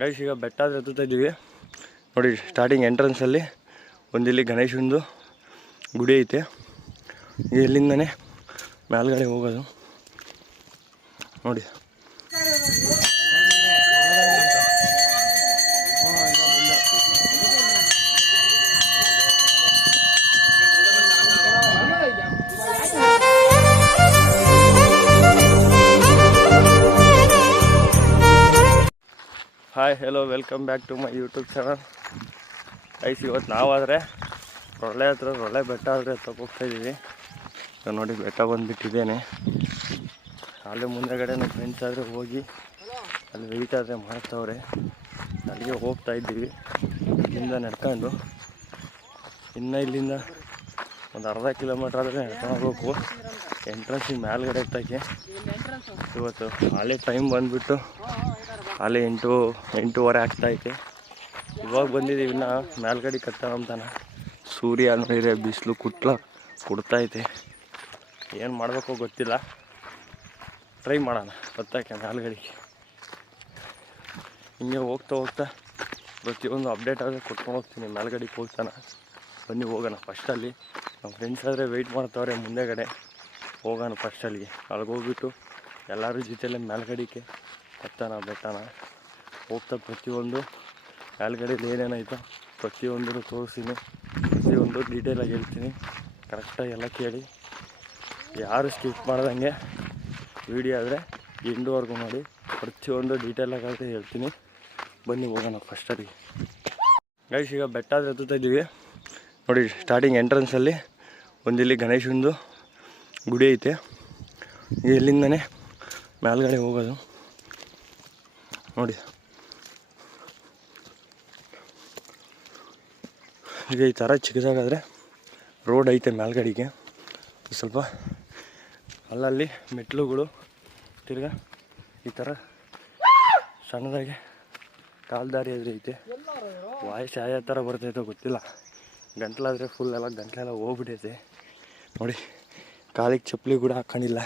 Guys ಈಗ ಬೆಟ್ಟ ಹತ್ತುತ್ತಾ ಇದ್ದೀವಿ. ನೋಡಿ ಸ್ಟಾರ್ಟಿಂಗ್ ಎಂಟ್ರೆನ್ಸಲ್ಲಿ ಒಂದಿಲ್ಲಿ ಗಣೇಶಂದು ಗುಡಿ ಐತೆ. ಇಲ್ಲಿಂದನೇ ಮೇಲ್ಗಡೆ ಹೋಗೋದು. ನೋಡಿ. Hi hello welcome back to my YouTube channel ice ಇವತ್ತು ನಾವಾದರೆ ಒಳ್ಳೆ ಹತ್ರ ಒಳ್ಳೆ ಬೆಟ್ಟ ಆದರೆ ತಗೋಗ್ತಾ ಇದ್ದೀವಿ. ಇವಾಗ ನೋಡಿ, ಬೆಟ್ಟ ಬಂದುಬಿಟ್ಟಿದ್ದೇನೆ. ಅಲ್ಲಿ ಮುಂದೆಗಡೆ ನಮ್ಮ ಫ್ರೆಂಡ್ಸ್ ಆದರೆ ಹೋಗಿ ಅಲ್ಲಿ ವೆಯ್ಟ್ ಆದರೆ ಮಾಡ್ತಾವ್ರೆ. ಅಲ್ಲಿಗೆ ಹೋಗ್ತಾ ಇದ್ದೀವಿ. ಇಲ್ಲಿಂದ ನಡ್ಕೊಂಡು ಇನ್ನು ಇಲ್ಲಿಂದ ಒಂದು ಅರ್ಧ ಕಿಲೋಮೀಟ್ರ್ ಆದರೆ ನಡ್ಕೊಂಡು ಹೋಗ್ಬೇಕು. ಎಂಟ್ರೆನ್ಸಿಗೆ ಮೇಲ್ಗಡೆ ಇತ್ತಾಕೆ ಇವತ್ತು ಅಲ್ಲಿ ಟೈಮ್ ಬಂದುಬಿಟ್ಟು ಅಲ್ಲಿ ಎಂಟು ಎಂಟೂವರೆ ಆಗ್ತೈತೆ ಇವಾಗ ಬಂದಿದ್ದೀವಿ ಇನ್ನು ಮೇಲ್ಗಡೆ ಕತ್ತಾನಂತಾನೆ ಸೂರ್ಯ ನೋಡಿದ್ರೆ ಬಿಸಿಲು ಕುಟ್ಲ ಕುಡ್ತೈತೆ ಏನು ಮಾಡಬೇಕು ಗೊತ್ತಿಲ್ಲ. ಟ್ರೈ ಮಾಡೋಣ ಗೊತ್ತಾಕೆ ಮೇಲ್ಗಡೆಗೆ ಹಿಂಗೆ ಹೋಗ್ತಾ ಹೋಗ್ತಾ ಪ್ರತಿಯೊಂದು ಅಪ್ಡೇಟ್ ಆದರೆ ಕೊಟ್ಕೊಂಡು ಹೋಗ್ತೀನಿ ಮೇಲ್ಗಡೆಗೆ ಹೋಗ್ತಾನೆ. ಬನ್ನಿ ಹೋಗೋಣ. ಫಸ್ಟಲ್ಲಿ ನಮ್ಮ ಫ್ರೆಂಡ್ಸ್ ಆದರೆ ವೆಯ್ಟ್ ಮಾಡ್ತಾವ್ರೆ ಮುಂದೆಗಡೆ ಹೋಗೋಣ ಫಸ್ಟ್ ಅಲ್ಲಿಗೆ. ಹೋಗ್ಬಿಟ್ಟು ಎಲ್ಲರ ಜೊತೆಯಲ್ಲೇ ಮೇಲ್ಗಡೆಗೆ ಹತ್ತಾನ ಬೆಟ್ಟನ ಹೋಗ್ತಾ ಪ್ರತಿಯೊಂದು ಮೇಲ್ಗಡೆಯಲ್ಲಿ ಏನೇನಾಯ್ತು ಪ್ರತಿಯೊಂದನ್ನು ತೋರಿಸ್ತೀನಿ. ಪ್ರತಿಯೊಂದು ಡೀಟೇಲಾಗಿ ಹೇಳ್ತೀನಿ. ಕರೆಕ್ಟಾಗಿ ಎಲ್ಲ ಕೇಳಿ. ಯಾರು ಸ್ಕಿಪ್ ಮಾಡ್ದಂಗೆ ವಿಡಿಯೋ ಆದರೆ ಎಂಡುವರೆಗೂ ನೋಡಿ. ಪ್ರತಿಯೊಂದು ಡೀಟೇಲಾಗಿ ಹೇಳ್ತೀನಿ. ಬನ್ನಿ ಹೋಗೋಣ ಫಸ್ಟ್ ಅಲ್ಲಿ ಗೈಸ್ ಈಗ ಬೆಟ್ಟ ಹತ್ತುತ್ತಾ ಇದ್ದೀವಿ. ನೋಡಿ ಸ್ಟಾರ್ಟಿಂಗ್ ಎಂಟ್ರೆನ್ಸಲ್ಲಿ ಒಂದಿಲ್ಲಿ ಗಣೇಶಂದು ಗುಡಿ ಐತೆ. ಇಲ್ಲಿಂದನೇ ಮೇಲ್ಗಡೆ ಹೋಗೋದು. ನೋಡಿ. ಈಗ ಈ ಥರ ಚಿಕ್ಕದಾಗಾದರೆ ರೋಡ್ ಐತೆ ಮೇಲ್ಗಡೆಗೆ. ಸ್ವಲ್ಪ ಅಲ್ಲಲ್ಲಿ ಮೆಟ್ಲುಗಳು ತಿರ್ಗ ಈ ಥರ ಸಣ್ಣದಾಗಿ ಕಾಲ್ದಾರಿ ಎದುರು ಐತೆ. ವಾಯ್ಸ್ ಯಾವ ಥರ ಬರ್ತೈತೋ ಗೊತ್ತಿಲ್ಲ. ಗಂಟ್ಲಾದರೆ ಫುಲ್ ಎಲ್ಲ ಗಂಟ್ಲೆಲ್ಲ ಹೋಗ್ಬಿಟ್ಟೈತೆ. ನೋಡಿ. ಕಾಲಿಗೆ ಚಪ್ಪಲಿ ಕೂಡ ಹಾಕೊಂಡಿಲ್ಲ.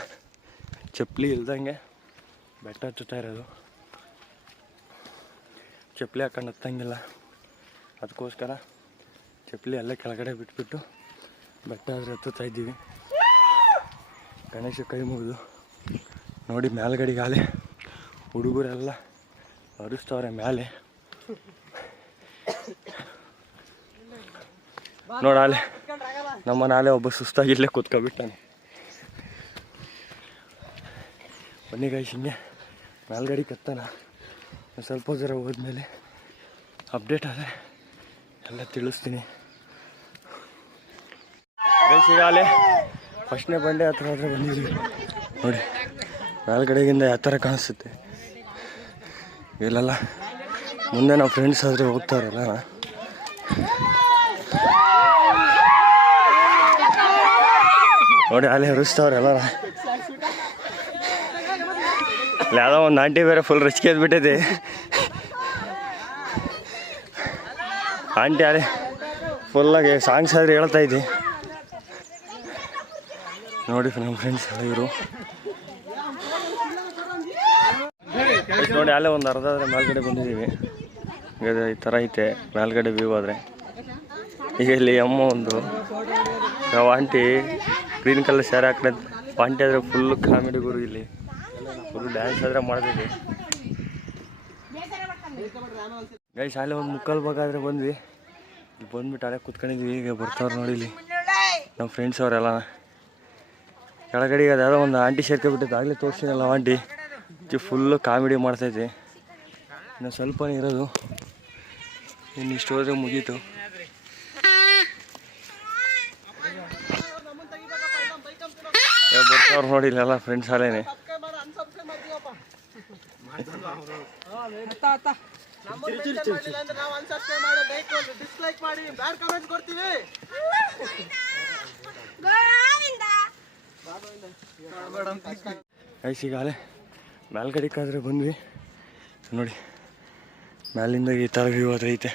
ಚಪ್ಪಲಿ ಇಲ್ದಂಗೆ ಬೆಟ್ಟ ಹಚ್ಚುತ್ತಾ ಇರೋದು. ಚಪ್ಪಲಿ ಹಾಕೊಂಡು ಹತ್ತಂಗಿಲ್ಲ. ಅದಕ್ಕೋಸ್ಕರ ಚಪ್ಪಲಿ ಅಲ್ಲೇ ಕೆಳಗಡೆ ಬಿಟ್ಬಿಟ್ಟು ಬೆಟ್ಟ ಆದರೆ ಹತ್ತುತ್ತಾ ಇದ್ದೀವಿ. ಗಣೇಶ ಕೈ ಮುಗಿದು ನೋಡಿ ಮೇಲ್ಗಡೆಗೆ ಆಲೆ ಹುಡುಗರೆಲ್ಲ ಹರಿಸ್ತವ್ರೆ ಮೇಲೆ ನೋಡಾಲೆ ನಮ್ಮ ನಾಳೆ ಒಬ್ಬ ಸುಸ್ತಾಗಿ ಇಲ್ಲೇ ಕೂತ್ಕೊಬಿಟ್ಟಾನೆ. ಬನ್ನಿ ಗಾಯ್ಸ್ ಹಿಂಗೆ. ಮೇಲ್ಗಡೆ ಕತ್ತಾನ. ಸ್ವಲ್ಪ ಜರ ಹೋದ್ಮೇಲೆ ಅಪ್ಡೇಟ್ ಆದರೆ ಎಲ್ಲ ತಿಳಿಸ್ತೀನಿ. ಗೈಸ್ ಈಗಾಗಲೇ ಫಸ್ಟ್ನೇ ಬಂಡೆ ಹತ್ರ ಆದರೆ ನೋಡಿ, ಮೇಲ್ಗಡೆಗಿಂದ ಯಾವ ಥರ ಕಾಣಿಸುತ್ತೆ. ಇಲ್ಲೆಲ್ಲ ಮುಂದೆ ನಾವು ಫ್ರೆಂಡ್ಸ್ ಆದರೆ ಹೋಗ್ತಾರಲ್ಲ. ನೋಡಿ, ಅಲ್ಲಿ ಹರಿಸ್ತವ್ರೆ ಎಲ್ಲರ. ಇಲ್ಲಿ ಯಾವುದೋ ಒಂದು ಆಂಟಿ ಬೇರೆ ಫುಲ್ ರಿಚ್ ಎದ್ಬಿಟ್ಟೈತಿ ಆಂಟಿ ಅಲ್ಲಿ ಫುಲ್ಲಾಗಿ ಸಾಂಗ್ಸ್ ಆದ್ರೆ ಹೇಳ್ತಾ ಇದ್ದೆ. ನೋಡಿ ನಮ್ಮ ಫ್ರೆಂಡ್ಸ್ ಇವರು. ನೋಡಿ, ಅಲ್ಲೇ ಒಂದು ಅರ್ಧ ಆದ್ರೆ ಮೇಲ್ಗಡೆ ಬಂದಿದ್ದೀವಿ. ಈಗ ಈ ಥರ ಐತೆ, ಮೇಲ್ಗಡೆ ವ್ಯೂ ಆದರೆ. ಈಗ ಇಲ್ಲಿ ಅಮ್ಮ ಒಂದು. ನಾವು ಆಂಟಿ ಗ್ರೀನ್ ಕಲರ್ ಸ್ಯಾರಿ ಹಾಕೊಂಡ್ ಆಂಟಿ ಆದರೆ ಫುಲ್ ಕಾಮಿಡಿ ಗುರು ಇಲ್ಲಿ. ಫುಲ್ ಡ್ಯಾನ್ಸ್ ಆದರೆ ಮಾಡ್ತೀವಿ ಗೈ ಶಾಲೆ ಒಂದು ಮುಕ್ಕಲ್ ಬಾಗಾದ್ರೆ ಬಂದ್ವಿ. ಇಲ್ಲಿ ಬಂದ್ಬಿಟ್ಟು ಅಲ್ಲೇ ಕುತ್ಕೊಂಡಿದ್ವಿ, ಈಗ ಬರ್ತಾವ್ರು ನೋಡಿ ಇಲ್ಲಿ ನಮ್ಮ ಫ್ರೆಂಡ್ಸ್ ಅವರೆಲ್ಲ. ಕೆಳಗಡೆ ಅದು ಯಾವುದೋ ಒಂದು ಆಂಟಿ ಸೇರ್ಕೊಬಿಟ್ಟಿದ್ದು ಆಗಲೇ ತೋರಿಸಿದಲ್ಲ ಆಂಟಿ. ಫುಲ್ಲು ಕಾಮಿಡಿ ಮಾಡ್ತೈತಿ ಇನ್ನು ಸ್ವಲ್ಪನೇ ಇರೋದು. ಇನ್ನು ಇಷ್ಟು ಹೋದ್ರೆ ಮುಗೀತು. ಬರ್ತಾವ್ರು ನೋಡಿ ಇಲ್ಲೆಲ್ಲ ಫ್ರೆಂಡ್ಸ್ ಅಲ್ಲೇನೆ. ಐಸ್ ಈಗಾಗಲೇ ಕಾದ್ರೆ ಬಂದ್ವಿ. ನೋಡಿ ಮ್ಯಾಲಿಂದ ಈ ಥರ ವ್ಯೂ ಅದು ಐತೆ.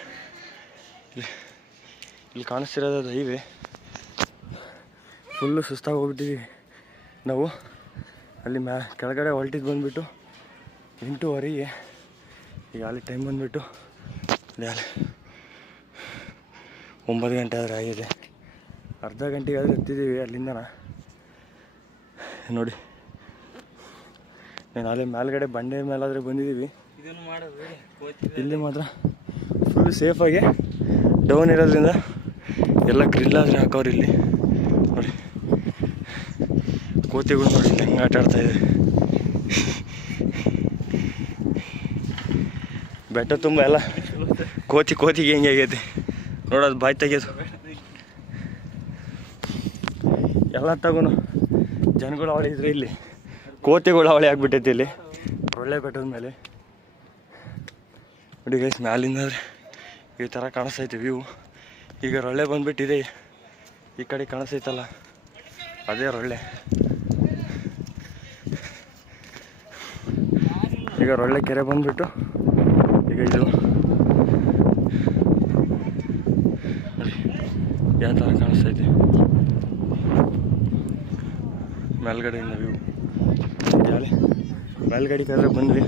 ಇಲ್ಲಿ ಇಲ್ಲಿ ಕಾಣಿಸ್ತಿರೋದು ಅದು ಫುಲ್ಲು ಸುಸ್ತಾಗಿ ಹೋಗ್ಬಿಟ್ಟಿದ್ದೀವಿ ನಾವು. ಅಲ್ಲಿ ಮ್ಯಾ ಕೆಳಗಡೆ ಹೊಲ್ಟಿದ್ದು ಬಂದುಬಿಟ್ಟು ಎಂಟೂವರೆಗೆ ಈಗ ಅಲ್ಲಿ ಟೈಮ್ ಬಂದುಬಿಟ್ಟು ಅಲ್ಲಿ ಒಂಬತ್ತು ಗಂಟೆ ಆದರೆ ಆಗಿದೆ. ಅರ್ಧ ಗಂಟೆಗೆ ಆದರೆ ಎತ್ತಿದ್ದೀವಿ ಅಲ್ಲಿಂದ ನೋಡಿ ನಾನು ಅಲ್ಲಿ ಮೇಲ್ಗಡೆ ಬಂಡೆ ಮೇಲಾದರೆ ಬಂದಿದ್ದೀವಿ. ಇಲ್ಲಿ ಮಾತ್ರ ಫುಲ್ ಸೇಫಾಗಿ ಡೌನ್ ಇರೋದ್ರಿಂದ ಎಲ್ಲ ಗ್ರಿಲ್ ಆದರೆ ಹಾಕೋರು ಇಲ್ಲಿ. ನೋಡಿ ಕೋತಿಗಳು ನೋಡಿ ಇಲ್ಲಿ ಹೆಂಗೆ ಆಟ ಆಡ್ತಾ ಇದೆ ಬೆಟ್ಟ ತುಂಬ ಎಲ್ಲ ಕೋತಿ ಕೋತಿಗೆ ಹೆಂಗೆ ಆಗೈತಿ. ನೋಡೋದು ಬಾಯಿ ತೆಗೆಯೋದು ಎಲ್ಲ ತಗೊಂಡು ಜನಗಳು ಅವಳಿ ಇದ್ರೆ ಇಲ್ಲಿ. ಕೋತಿಗಳು ಅವಳಿ ಆಗಿಬಿಟ್ಟೈತಿ ಇಲ್ಲಿ. ಒಳ್ಳೆ ಬೆಟ್ಟದ ಮೇಲೆ. ನೋಡಿ ಗೈಸ್ ಮ್ಯಾಲಿಂದ ಈ ಥರ ಕಾಣಿಸ್ತೈತೆ ವ್ಯೂ ಈಗ ರೊಳ್ಳೆ ಬಂದ್ಬಿಟ್ಟಿದೆ ಈ ಕಡೆ ಕಾಣಿಸ್ತೈತಲ್ಲ, ಅದೇ ರೊಳ್ಳೆ. ಈಗ ರೊಳ್ಳೆ ಕೆರೆ ಬಂದ್ಬಿಟ್ಟು ನೋಡಿ ಯಾವ ಥರ ಕಾಣಿಸ್ತೈತೆ ಮೇಲ್ಗಡೆಯಿಂದ ವ್ಯೂ ಜಾಲಿ. ಮೇಲ್ಗಡೆಗೆ ಕಡೆ ಬಂದ್ವಿ.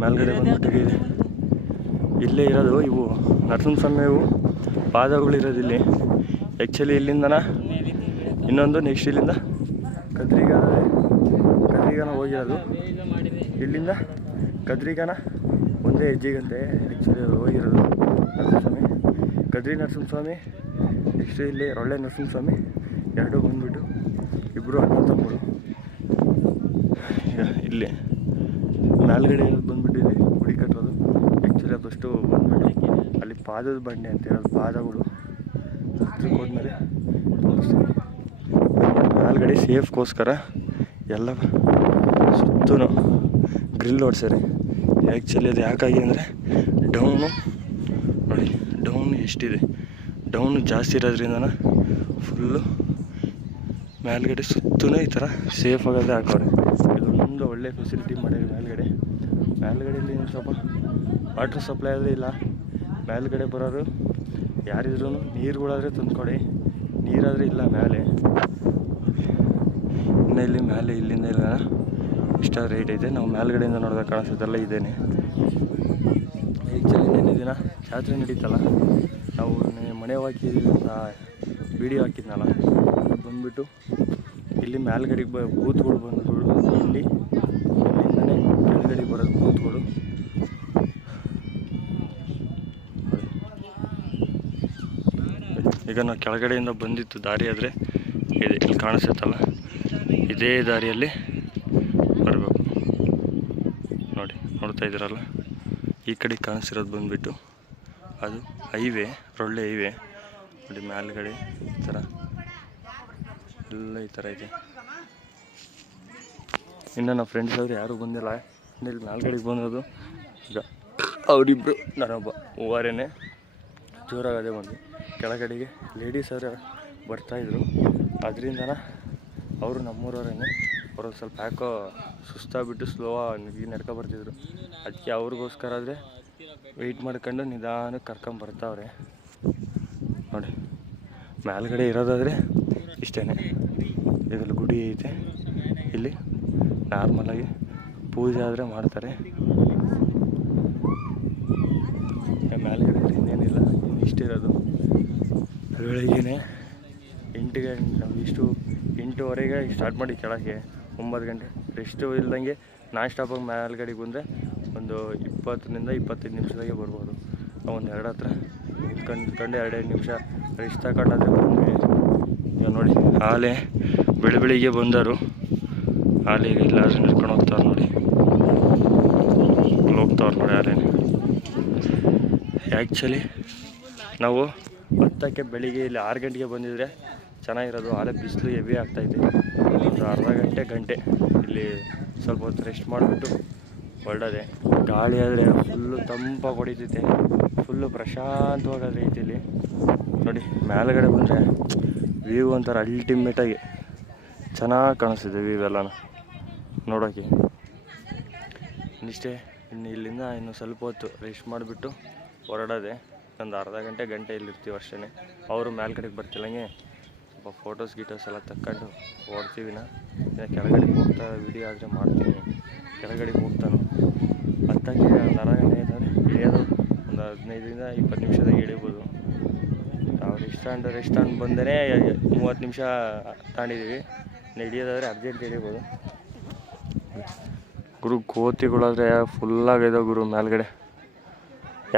ಮೇಲ್ಗಡೆ ಇದೆ. ಇಲ್ಲೇ ಇರೋದು ಇವು ನರಸಿಂಹಸ್ವಾಮಿ ಇವು ಪಾದಗಳು ಇರೋದು ಇಲ್ಲಿ. ಆ್ಯಕ್ಚುಲಿ ಇಲ್ಲಿಂದನ? ಇನ್ನೊಂದು ನೆಕ್ಸ್ಟ್ ಇಲ್ಲಿಂದ. ಕದ್ರಿಗಾನ ಕದ್ರಿಗಾನ ಹೋಗಿರೋದು. ಇಲ್ಲಿಂದ? ಕದ್ರಿಗಾನ ಒಂದೇ ಹೆಜ್ಜೆಗಂತೆ ಆ್ಯಕ್ಚುಲಿ ಅದು ಹೋಗಿರೋದು ನರಸಿಂಹಸ್ವಾಮಿ. ಕದ್ರಿ ನರಸಿಂಹಸ್ವಾಮಿ ನೆಕ್ಸ್ಟ್ ಇಲ್ಲಿ ರೊಳ್ಳೆ ನರಸಿಂಹಸ್ವಾಮಿ, ಎರಡೂ ಬಂದುಬಿಟ್ಟು ಇಬ್ಬರು ಅಣ್ಣ ತಮ್ಮರು. ಇಲ್ಲಿ ಮೇಲ್ಗಡೆ ಇರೋದು ಇಲ್ಲಿ ಗುಡಿ ಕಟ್ಟೋದು. ಆ್ಯಕ್ಚುಲಿ ಅದಷ್ಟು ಬಂದುಬಿಟ್ಟು ಅಲ್ಲಿ ಪಾದದ ಬಂಡೆ ಅಂತ ಹೇಳೋದು, ಪಾದಗಳು ಹತ್ರಕ್ಕೆ ಹೋದ್ಮೇಲೆ ಮೇಲ್ಗಡೆ ಸೇಫ್ಗೋಸ್ಕರ ಎಲ್ಲ ಸುತ್ತೂ ಗ್ರಿಲ್ ಹೊಡ್ಸಾರೆ ಆ್ಯಕ್ಚುಲಿ ಅದು ಯಾಕಾಗಿ ಅಂದರೆ ಡೌನು ನೋಡಿ ಡೌನ್ ಎಷ್ಟಿದೆ. ಡೌನು ಜಾಸ್ತಿ ಇರೋದ್ರಿಂದ ಫುಲ್ಲು ಮೇಲ್ಗಡೆ ಸುತ್ತೂ ಈ ಥರ ಸೇಫ್ ಆಗೋದೇ ಹಾಕೋರೆ. ಇದೊಂದು ಒಳ್ಳೆ ಫೆಸಿಲಿಟಿ ಮಾಡಿದ್ರು ಮೇಲ್ಗಡೆ. ಮೇಲ್ಗಡೆಯಲ್ಲಿ ಸ್ವಲ್ಪ ವಾಟ್ರ್ ಸಪ್ಲೈ ಆದರೆ ಇಲ್ಲ. ಮೇಲ್ಗಡೆ ಬರೋರು ಯಾರಿದ್ರೂ ನೀರುಗಳಾದರೆ ತಂದ್ಕೊಡಿ. ನೀರಾದರೆ ಇಲ್ಲ, ಮೇಲೆ. ಇನ್ನು ಇಲ್ಲಿ, ಮೇಲೆ, ಇಲ್ಲಿಂದ ಇಲ್ಲ ಇಷ್ಟ ರೇಟ್ ಐತೆ. ನಾವು ಮೇಲ್ಗಡೆಯಿಂದ ನೋಡಿದಾಗ ಕಾಣಿಸೋದೆಲ್ಲ ಇದ್ದೇನೆ ಆ್ಯಕ್ಚುಲಿ ನಿನ್ನೆ ದಿನ ಜಾತ್ರೆ ನಡೀತಲ್ಲ, ನಾವು ಮನೆ ಹಾಕಿ ವಿಡಿಯೋ ಹಾಕಿದ್ನಲ್ಲ ಬಂದುಬಿಟ್ಟು ಬಂದ್ಬಿಟ್ಟು ಇಲ್ಲಿ ಮೇಲ್ಗಡೆಗೆ ಬ, ಬೂತ್ಗಳು ಬಂದು ಇಲ್ಲಿ, ಇಲ್ಲಿಂದನೇ ಮೇಲ್ಗಡೆಗೆ ಬರೋದು ಬೂತ್ಗಳು. ಈಗ ನಾವು ಕೆಳಗಡೆಯಿಂದ ಬಂದಿತ್ತು ದಾರಿ ಆದರೆ, ಇದೆ, ಇಲ್ಲಿ ಕಾಣಿಸುತ್ತಲ್ಲ, ಇದೇ ದಾರಿಯಲ್ಲಿ ಬರಬೇಕು ನೋಡಿ ನೋಡ್ತಾ ಇದ್ದೀರಲ್ಲ ಈ ಕಡೆ ಕಾಣಿಸಿರೋದು ಬಂದುಬಿಟ್ಟು ಅದು ಹೈವೇ ರೊಳ್ಳೆ ಹೈವೇ. ನೋಡಿ, ಮೇಲ್ಗಡೆ ಈ ಥರ ಎಲ್ಲ ಈ ಥರ ಇದೆ. ಇನ್ನು ನಮ್ಮ ಫ್ರೆಂಡ್ಸ್ ಅವರು ಯಾರೂ ಬಂದಿಲ್ಲ. ಇಲ್ಲಿ ಮೇಲ್ಗಡೆಗೆ ಬಂದೋದು ಈಗ ಅವರಿಬ್ಬರು ನಾನೊಬ್ಬ ಮೂವರೇನೆ ಜೋರಾಗದೆ ಬಂದು. ಕೆಳಗಡೆಗೆ ಲೇಡೀಸ್ ಅವರು ಬರ್ತಾಯಿದ್ರು ಅದರಿಂದನ ಅವರು ನಮ್ಮೂರವರೇನೆ ಅವರು ಸ್ವಲ್ಪ ಯಾಕೋ ಸುಸ್ತಾಗ್ಬಿಟ್ಟು ಸ್ಲೋ ಆಗಿ ನಡ್ಕೊ ಬರ್ತಿದ್ರು. ಅದಕ್ಕೆ ಅವ್ರಿಗೋಸ್ಕರ ಆದರೆ ವೆಯ್ಟ್ ಮಾಡ್ಕೊಂಡು ನಿಧಾನಕ್ಕೆ ಕರ್ಕೊಂಬರ್ತಾವ್ರೆ ನೋಡಿ, ಮೇಲ್ಗಡೆ ಇರೋದಾದರೆ ಇಷ್ಟೇ ಇದರಲ್ಲಿ ಗುಡಿ ಐತೆ. ಇಲ್ಲಿ ನಾರ್ಮಲಾಗಿ ಪೂಜೆ ಆದರೆ ಮಾಡ್ತಾರೆ. ಮೇಲ್ಗಡೆ ಇನ್ನೇನಿಲ್ಲ, ಇನ್ನು ಇಷ್ಟಿರೋದು. ಬೆಳಗ್ಗೆನೆ ಎಂಟು ಗಂಟೆ, ಇಷ್ಟು ಎಂಟುವರೆಗೆ ಸ್ಟಾರ್ಟ್ ಮಾಡಿ ಕೆಳಗೆ. ಒಂಬತ್ತು ಗಂಟೆ. ರೆಸ್ಟು ಇಲ್ದಂಗೆ ನಾನ್ ಸ್ಟಾಪಾಗಿ ಮೇಲ್ಗಡೆಗೆ ಬಂದರೆ ಒಂದು ಇಪ್ಪತ್ತರಿಂದ ಇಪ್ಪತ್ತೈದು ನಿಮಿಷದಾಗೆ ಬರ್ಬೋದು. ಒಂದು ಎರಡು ಹತ್ರ ನಿಂತ್ಕೊಂಡು ನಿಂತ್ಕೊಂಡು ಎರಡೆರಡು ನಿಮಿಷ ರೆಸ್ಟ್ ತಗೊಂಡಾದ್ರೆ ಬಂದ್ವಿ. ಈಗ ನೋಡಿ ಆಲೆ ಬೆಳಿ ಬೆಳಿಗ್ಗೆ ಬಂದರು. ಆಲೆ ಈಗ ಎಲ್ಲಾದ್ರೂ ನಡ್ಕೊಂಡು ಹೋಗ್ತಾವ್ರು ನೋಡಿ. ಹೋಗ್ತಾವ್ರು ನೋಡಿ ಆಲೆನೇ ಆ್ಯಕ್ಚುಲಿ ನಾವು ಹತ್ತಕ್ಕೆ ಬೆಳಿಗ್ಗೆ ಇಲ್ಲಿ ಆರು ಗಂಟೆಗೆ ಬಂದಿದ್ರೆ ಚೆನ್ನಾಗಿರೋದು. ಆಲೆ ಬಿಸಿಲು ಹೆವಿ ಆಗ್ತಾಯಿದೆ ಒಂದು ಅರ್ಧ ಗಂಟೆ ಗಂಟೆ ಇಲ್ಲಿ ಸ್ವಲ್ಪ ಹೊತ್ತು ರೆಸ್ಟ್ ಮಾಡಿಬಿಟ್ಟು ಹೊರಡೋದೆ. ಗಾಳಿ ಆದರೆ ಫುಲ್ಲು ತಂಪಾಗಿ ಹೊಡಿತೈತೆ. ಫುಲ್ಲು ಪ್ರಶಾಂತವಾದ ರೀತಿಯಲ್ಲಿ ನೋಡಿ, ಮೇಲ್ಗಡೆ ಬಂದರೆ ವ್ಯೂ ಒಂಥರ ಅಲ್ಟಿಮೇಟಾಗಿ ಚೆನ್ನಾಗಿ ಕಾಣಿಸ್ತಿದೆ ವ್ಯೂ ಎಲ್ಲನ. ನೋಡೋಕ್ಕೆ ಇನ್ನಿಷ್ಟೇ ಇನ್ನು ಇಲ್ಲಿಂದ ಇನ್ನು ಸ್ವಲ್ಪ ಹೊತ್ತು ರೆಸ್ಟ್ ಮಾಡಿಬಿಟ್ಟು ಹೊರಡೋದೆ. ಒಂದು ಅರ್ಧ ಗಂಟೆ ಗಂಟೆ ಇಲ್ಲಿರ್ತೀವಿ ಅಷ್ಟೇ ಅವರು ಮೇಲ್ಗಡೆಗೆ ಬರ್ತಿಲ್ಲಂಗೆ ಸ್ವಲ್ಪ ಫೋಟೋಸ್ ಗೀಟೋಸ್ ಎಲ್ಲ ತಕ್ಕೊಂಡು ಓಡ್ತೀವಿ ನಾ. ಕೆಳಗಡೆ ಹೋಗ್ತಾ ವಿಡಿಯೋ ಆದರೆ ಮಾಡ್ತೀನಿ. ಕೆಳಗಡೆ ಹೋಗ್ತಾನು ಅತ್ತಂಗೆ ಗಂಟೆ ಆಯ್ತಂದರೆ ಇಳಿಯೋದು ಒಂದು ಹದಿನೈದರಿಂದ ಇಪ್ಪತ್ತು ನಿಮಿಷದಾಗ ಇಳಿಬೋದು ನಾವು ರೆಸ್ಟ್ ಅಂದು ಬಂದರೆ ಮೂವತ್ತು ನಿಮಿಷ ತಾಂಡಿದ್ದೀವಿ ಇಳಿಯೋದಾದರೆ ಅರ್ಜೆಂಟ್ ಇಳಿಬೋದು ಗುರು ಕೋತಿಗಳಾದರೆ ಫುಲ್ಲಾಗಿದೆ ಗುರು ಮೇಲ್ಗಡೆ.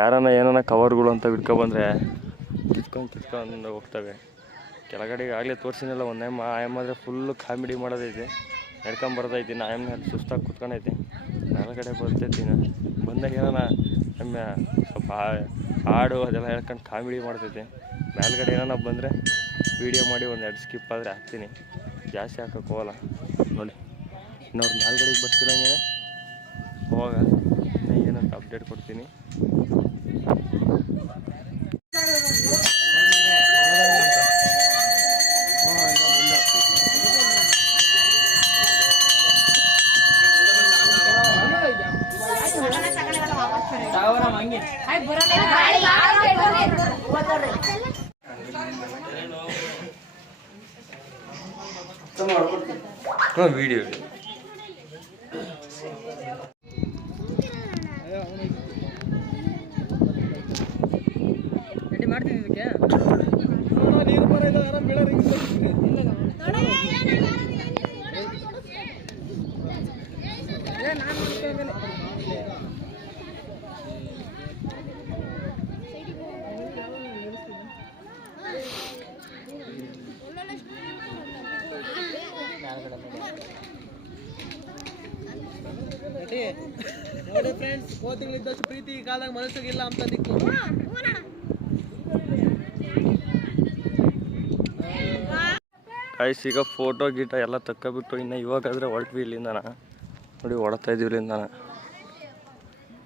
ಯಾರನ್ನ, ಏನನ್ನ ಕವರ್ಗಳು ಅಂತ ಬಿಡ್ಕೊಬಂದ್ರೆ ಕಿತ್ಕೊಂಡು ಕಿತ್ಕೊಂಡು ಹೋಗ್ತವೆ. ಕೆಳಗಡೆ ಆಗಲೇ ತೋರಿಸಿನಲ್ಲ, ಒಂದು ಆ ಆದರೆ ಫುಲ್ ಕಾಮಿಡಿ ಮಾಡೋದೈತಿ. ನಡ್ಕೊಂಡ್ ಬರ್ತೈತಿ ನಾ ಆಯಮ್ನ ಸುಸ್ತಾಗಿ ಕುತ್ಕೊಂಡೈತಿ. ಮೇಲ್ಗಡೆ ಬರ್ತೈತಿ ನಾ ಬಂದಾಗ ಏನಾನ ಎಮ್ಮೆ ಸ್ವಲ್ಪ ಹಾಡು ಅದೆಲ್ಲ ಹೇಳ್ಕೊಂಡು ಕಾಮಿಡಿ ಮಾಡ್ತೈತಿ. ಮೇಲ್ಗಡೆ ಏನಾನ ಬಂದರೆ ವಿಡಿಯೋ ಮಾಡಿ ಒಂದು ಎರಡು ಸ್ಕಿಪ್ ಆದರೆ ಹಾಕ್ತೀನಿ. ಜಾಸ್ತಿ ಹಾಕೋಕೆ ಹೋಗಲ್ಲ. ನೋಡಿ ಇನ್ನೊಂದು ಮೇಲ್ಗಡೆಗೆ ಬರ್ತಿರಂಗೆ ಹೋಗ. ಏನಂತ ಅಪ್ಡೇಟ್ ಕೊಡ್ತೀನಿ. ಹಾಂ ವೀಡಿಯೋ ಮಾಡ್ತೀನಿ ಇದಕ್ಕೆ ನೋಡಿ ಫ್ರೆಂಡ್ಸ್ ಕೋತಿಗಳಿದ್ದಷ್ಟು ಪ್ರೀತಿ, ಈ ಕಾಲದಾಗ ಮನಸ್ಸಿಗಿಲ್ಲ ಅಂತ ದಿಕ್ಕು ಕಾಯ್ಸ್ ಈಗ ಫೋಟೋ ಗೀಟ ಎಲ್ಲ ತಕ್ಕೊಬಿಟ್ಟು ಇನ್ನು ಇವಾಗಾದರೆ ಹೊರಟ್ವಿ ಇಲ್ಲಿಂದನ. ನೋಡಿ ಹೊಡ್ತಾ ಇದೀವಿ ಇಲ್ಲಿಂದ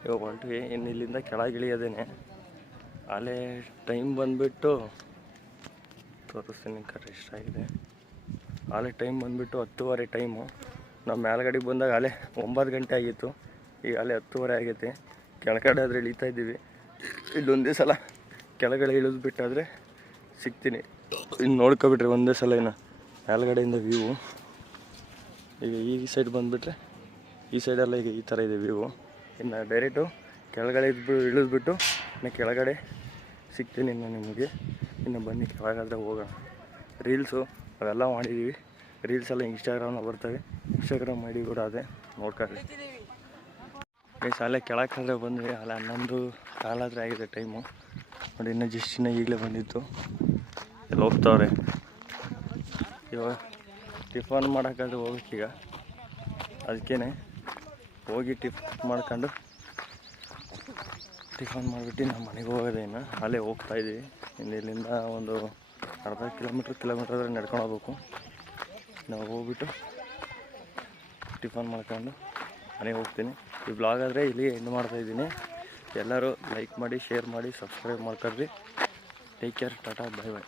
ಇವಾಗ ಹೊರಟ್ವಿ, ಇನ್ನು ಇಲ್ಲಿಂದ ಕೆಳಗೆ ಇಳಿಯೋದೇನೆ ಅಲ್ಲೇ ಟೈಮ್ ಬಂದುಬಿಟ್ಟು ತೋರಿಸ್ತೀನಿ ಕರೆ ಆಗಿದೆ ಆಲೇ ಟೈಮ್ ಬಂದುಬಿಟ್ಟು ಹತ್ತುವರೆ ಟೈಮು ನಾವು ಮೇಲ್ಗಡೆಗೆ ಬಂದಾಗ ಅಲ್ಲೇ ಒಂಬತ್ತು ಗಂಟೆ ಆಗಿತ್ತು. ಈಗ ಅಲ್ಲೇ ಹತ್ತುವರೆ ಆಗೈತೆ. ಕೆಳಗಡೆ ಆದರೆ ಇಳಿತಾ ಇದ್ದೀವಿ. ಇಲ್ಲೊಂದೇ ಸಲ ಕೆಳಗಡೆ ಇಳಿದು ಬಿಟ್ಟಾದರೆ ಸಿಗ್ತೀನಿ. ಇನ್ನು ನೋಡ್ಕೊಬಿಟ್ರೆ ಒಂದೇ ಸಲ ಏನು ಮೇಲ್ಗಡೆಯಿಂದ ವ್ಯೂ ಈಗ ಈ ಸೈಡ್ ಬಂದುಬಿಟ್ರೆ ಈ ಸೈಡೆಲ್ಲ ಈಗ ಈ ಥರ ಇದೆ ವ್ಯೂ ಇನ್ನು ಡೈರೆಕ್ಟು ಕೆಳಗಡೆ ಇದ್ಬಿಟ್ಟು ಇಳಿದ್ಬಿಟ್ಟು ಇನ್ನು ಕೆಳಗಡೆ ಸಿಗ್ತೀನಿ ಇನ್ನು ನಿಮಗೆ. ಇನ್ನು ಬನ್ನಿ ಕೆಳಗಾದರೆ ಹೋಗೋಣ. ರೀಲ್ಸು ಅವೆಲ್ಲ ಮಾಡಿದ್ದೀವಿ ರೀಲ್ಸ್ ಎಲ್ಲ ಇನ್ಸ್ಟಾಗ್ರಾಮ್ನ ಬರ್ತವೆ. ಇನ್ಸ್ಟಾಗ್ರಾಮ್ ಮಾಡಿ ಕೂಡ ಅದೇ. ನೋಡ್ಕೊಳ್ಳಿ ಅಲ್ಲೇ ಶಾಲೆ ಕೆಳಕಾದ್ರೆ ಬಂದ್ವಿ. ಅಲ್ಲ ಹನ್ನೊಂದು ಕಾಲಾದ್ರೆ ಆಗಿದೆ ಟೈಮು ನೋಡಿ, ಇನ್ನೂ ಜಸ್ಟ್ ಇನ್ನೂ ಈಗಲೇ ಬಂದಿತ್ತು. ಎಲ್ಲ ಹೋಗ್ತಾವ್ರೆ. ಇವಾಗ ಟಿಫನ್ ಮಾಡೋಕ್ಕಾದ್ರೆ ಹೋಗ್ಬೇಕೀಗ ಅದಕ್ಕೇ ಹೋಗಿ ಟಿಫನ್ ಮಾಡ್ಕೊಂಡು ಟಿಫನ್ ಮಾಡಿಬಿಟ್ಟು ನಮ್ಮ ಮನೆಗೆ ಹೋಗೋದೇ ಇನ್ನು. ಅಲ್ಲೇ ಹೋಗ್ತಾ ಇದ್ದೀವಿ. ಇನ್ನು ಇಲ್ಲಿಂದ ಒಂದು ಅರ್ಧ ಕಿಲೋಮೀಟ್ರ್ ಕಿಲೋಮೀಟ್ರ್ ಆದರೆ ನಡ್ಕೊಂಡು ಹೋಗ್ಬೇಕು. ನಾವು ಹೋಗ್ಬಿಟ್ಟು ಟಿಫನ್ ಮಾಡ್ಕೊಂಡು ಮನೆಗೆ ಹೋಗ್ತೀನಿ. ಈ ಬ್ಲಾಗ್ ಆದರೆ ಇಲ್ಲಿ ಎಂಡ್ ಮಾಡ್ತಾಯಿದ್ದೀನಿ ಎಲ್ಲರೂ ಲೈಕ್ ಮಾಡಿ ಶೇರ್ ಮಾಡಿ ಸಬ್ಸ್ಕ್ರೈಬ್ ಮಾಡ್ಕೊಳ್ರಿ. Take care tata bye bye